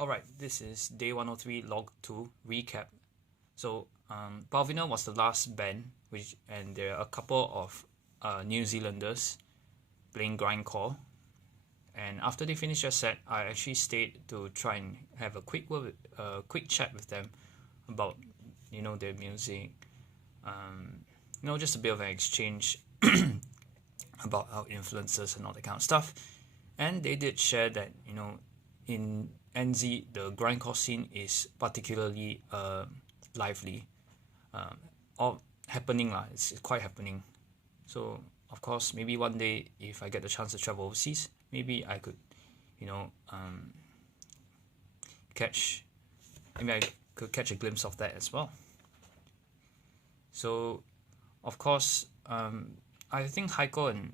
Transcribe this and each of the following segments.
Alright, this is day 103 log 2 recap. So Balvina was the last band, and there are a couple of New Zealanders playing grindcore. And after they finished their set, I actually stayed to try and have a quick chat with them about their music, just a bit of an exchange about our influences and all that kind of stuff. And they did share that in NZ the grindcore scene is particularly lively, or happening lah. It's quite happening. So of course, maybe one day if I get the chance to travel overseas, maybe I could, catch a glimpse of that as well. So, of course, I think Heiko and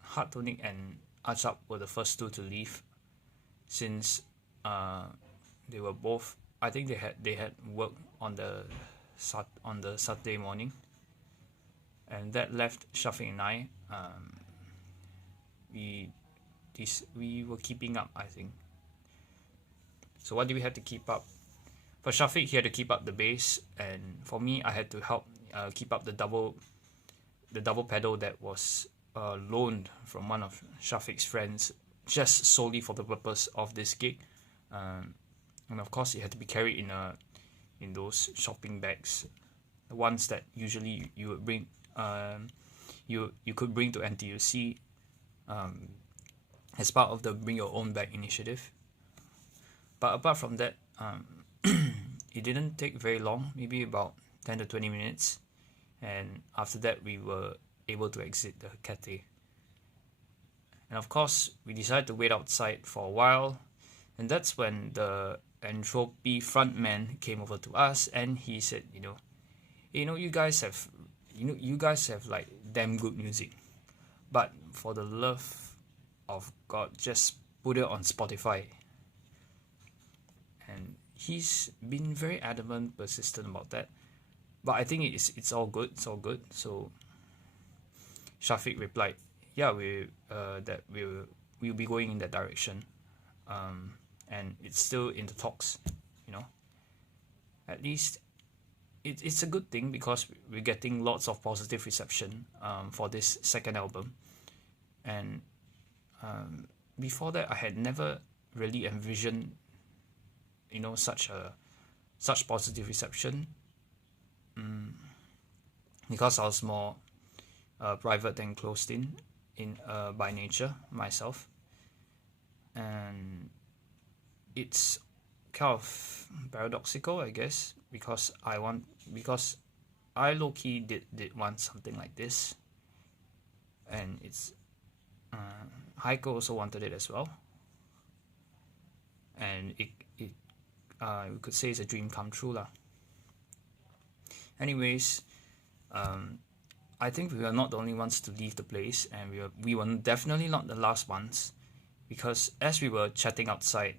Hartonic and Achap were the first two to leave, since they were both. I think they had work on the Saturday morning, and that left Shafiq and I. We were keeping up, I think. So what did we have to keep up? For Shafiq, he had to keep up the bass, and for me, I had to help keep up the double pedal that was loaned from one of Shafiq's friends, just solely for the purpose of this gig. And of course, it had to be carried in those shopping bags, the ones that usually you would bring, you could bring to NTUC, as part of the Bring Your Own Bag initiative. But apart from that, it didn't take very long, maybe about 10 to 20 minutes, and after that we were able to exit the Cathay. And of course, we decided to wait outside for a while, and that's when the Entropy frontman came over to us, and he said, you guys have like damn good music, but for the love of God, just put it on Spotify. And he's been very adamant, persistent about that. But I think it's all good. It's all good. So Shafiq replied, "Yeah, we'll be going in that direction, and it's still in the talks. At least it's a good thing, because we're getting lots of positive reception for this second album. And before that, I had never really envisioned such positive reception, because I was more private and closed in by nature myself, and it's kind of paradoxical, I guess, because I low-key did want something like this, and it's Heiko also wanted it as well, and we could say it's a dream come true lah. Anyways, I think we were not the only ones to leave the place, and we were definitely not the last ones, because as we were chatting outside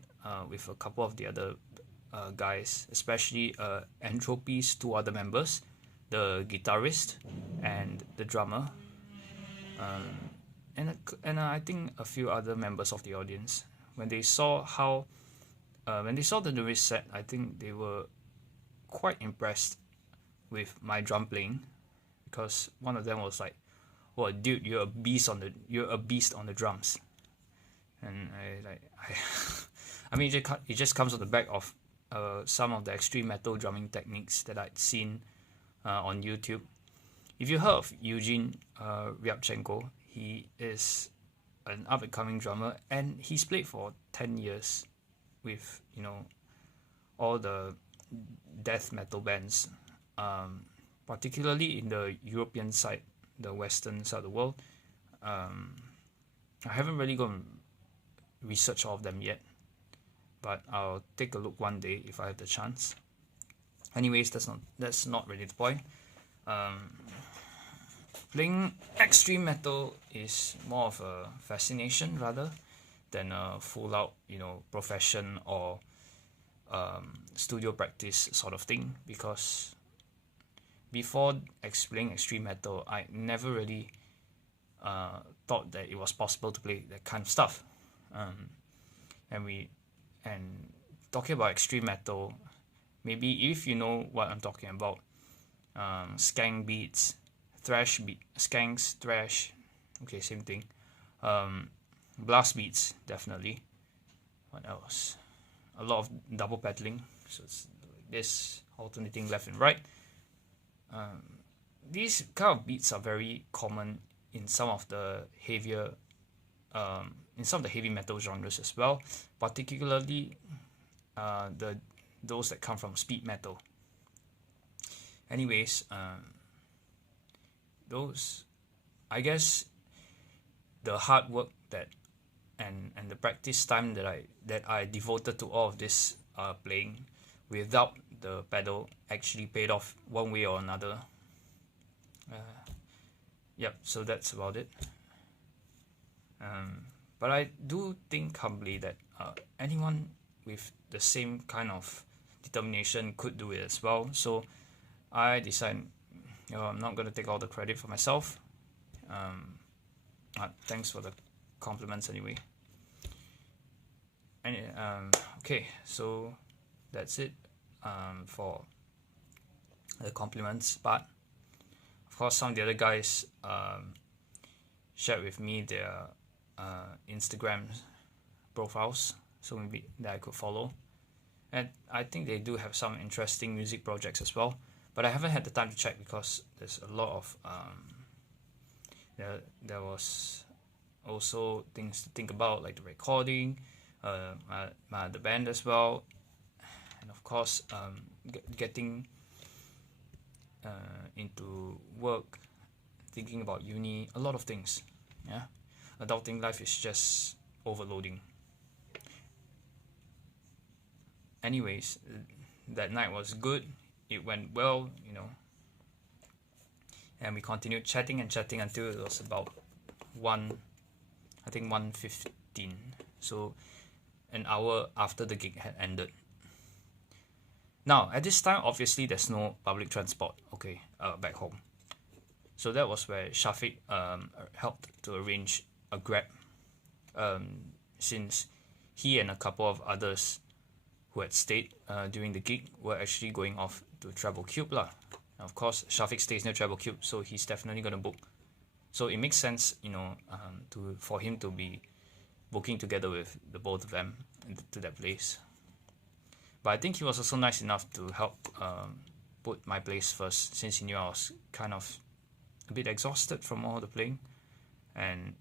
with a couple of the other guys, especially Entropy's two other members, the guitarist and the drummer, and I think a few other members of the audience, when they saw the newest set, I think they were quite impressed with my drum playing, because one of them was like, "Oh, dude, you're a beast on the drums," and I mean, it just comes on the back of some of the extreme metal drumming techniques that I'd seen on YouTube. If you heard of Eugene Ryabchenko, he is an up-and-coming drummer, and he's played for 10 years with all the death metal bands, particularly in the European side, the western side of the world. I haven't really gone research all of them yet, but I'll take a look one day if I have the chance. Anyways, that's not really the point. Playing extreme metal is more of a fascination rather than a full-out, profession or studio practice sort of thing, because before playing extreme metal, I never really thought that it was possible to play that kind of stuff, and talking about extreme metal, maybe if you know what I'm talking about, skank beats, thrash beat, skanks, thrash, okay, same thing. Blast beats, definitely. What else? A lot of double pedaling, so it's like this, alternating left and right. These kind of beats are very common in some of the heavier, in some of the heavy metal genres as well, particularly those that come from speed metal. Anyways, those, I guess, the hard work that and the practice time that I devoted to all of this playing without the pedal actually paid off one way or another. Yep, so that's about it. But I do think humbly that anyone with the same kind of determination could do it as well. So I decided, I'm not going to take all the credit for myself. Thanks for the compliments anyway. And okay, so that's it for the compliments. But of course, some of the other guys shared with me their Instagram profiles, so maybe that I could follow. And I think they do have some interesting music projects as well. But I haven't had the time to check because there's a lot of there was also things to think about, like the recording, the band as well, and of course getting into work, thinking about uni, a lot of things. Yeah, adulting life is just overloading. Anyways, that night was good. It went well, and we continued chatting until it was about 1:15. So an hour after the gig had ended. Now, at this time, obviously, there's no public transport, back home. So that was where Shafiq helped to arrange a Grab, since he and a couple of others who had stayed during the gig were actually going off to Treble Cube lah. And of course, Shafiq stays near Treble Cube, so he's definitely going to book. So it makes sense, for him to be booking together with the both of them to that place. But I think he was also nice enough to help put my place first, since he knew I was kind of a bit exhausted from all the playing, and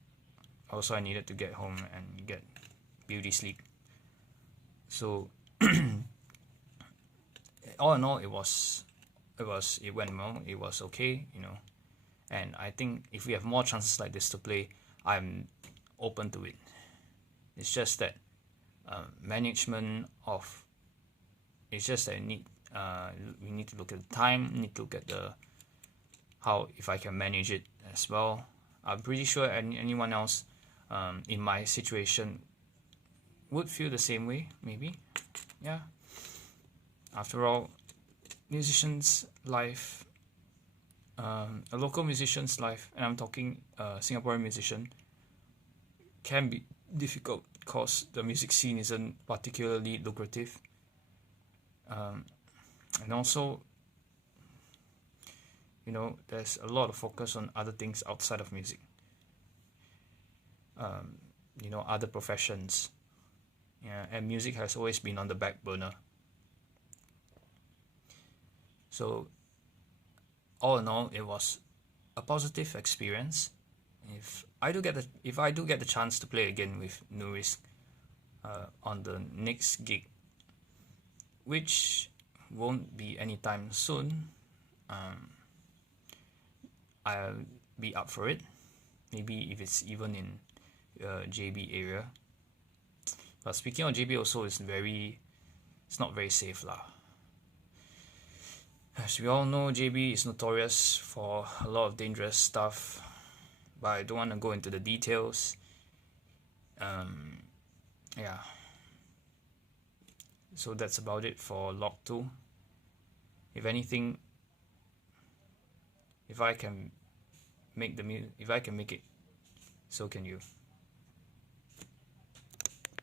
also I needed to get home and get beauty sleep. So all in all, it went well. It was okay, and I think if we have more chances like this to play, I'm open to it. It's just that we need to look at the time, need to look at if I can manage it as well. I'm pretty sure anyone else in my situation would feel the same way, maybe. Yeah. After all, musician's life, a local musician's life, and I'm talking Singaporean musician, can be difficult because the music scene isn't particularly lucrative. And also, there's a lot of focus on other things outside of music. Other professions. Yeah, and music has always been on the back burner. So, all in all, it was a positive experience. If I do get the chance to play again with No Risk on the next gig, which won't be anytime soon, I'll be up for it. Maybe if it's even in JB area. But speaking of JB, also it's not very safe lah. As we all know, JB is notorious for a lot of dangerous stuff, but I don't want to go into the details. Yeah. So that's about it for Log 2. If anything, if I can make it, so can you.